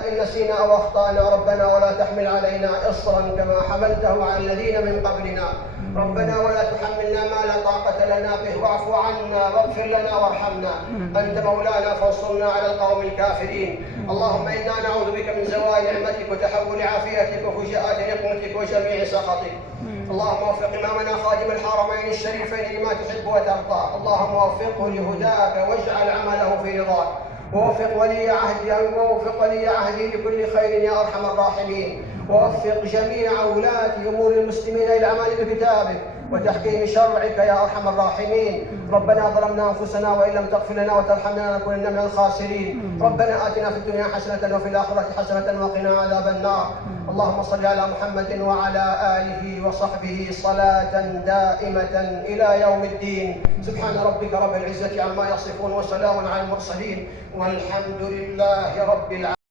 إن نسينا أو أخطأنا ربنا ولا تحمل علينا إصرا كما حملته على الذين من قبلنا. ربنا ولا تحملنا ما لا طاقة لنا به واعف عنا واغفر لنا وارحمنا. أنت مولانا فانصرنا على القوم الكافرين. اللهم إنا نعوذ بك من زوال نعمتك وتحول عافيتك وفجاءة نقمتك وجميع سخطك. اللهم وفق إمامنا خادم الحرمين الشريفين لما تحب وترضى. اللهم وفقه لهداك واجعل عمله في رضاك. ووفق ولي عهده لكل خير يا أرحم الراحمين. ووفق جميع ولاة أمور المسلمين إلى العمل بكتابك وتحكيم شرعك يا أرحم الراحمين. ربنا ظلمنا أنفسنا وإن لم تغفر لنا وترحمنا لنكونن من الخاسرين. ربنا آتنا في الدنيا حسنة وفي الآخرة حسنة وقنا عذاب النار. اللهم صل على محمد وعلى آله وصحبه صلاة دائمة إلى يوم الدين. سبحان ربك رب العزة عما يصفون وسلام على المرسلين والحمد لله رب العالمين.